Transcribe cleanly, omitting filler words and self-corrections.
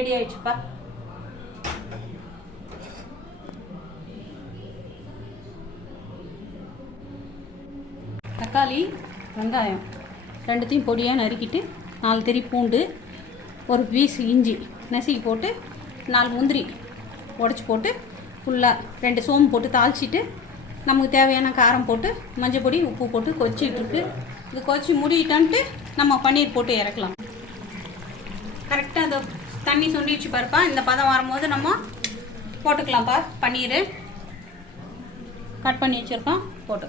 Ready ஆயிடுச்சுப்பா. தக்காளி, வெங்காயம் ரெண்டுத்தையும் பொடியாக நறுக்கிட்டு 4 திரி பூண்டு, ஒரு பீஸ் இஞ்சி நசுக்கி போட்டு 4 முந்திரி உடச்சி போட்டு ஃபுல்லாக 2 சோம்பு போட்டு தாளிச்சிட்டு நமக்கு தேவையான காரம் போட்டு மஞ்சள் பொடி உப்பு போட்டு கொதிச்சிட்ருக்கு. இது கொதிச்சு மூடிட்டான்ட்டு நம்ம பன்னீர் போட்டு இறக்கலாம். கரெக்டாக அந்த தண்ணி சுண்டிடுச்சு பாருப்பா. இந்த பதம் வரும்போது நம்ம போட்டுக்கலாம்ப்பா. பன்னீர் கட் பண்ணி வச்சுருக்கோம், போட்டு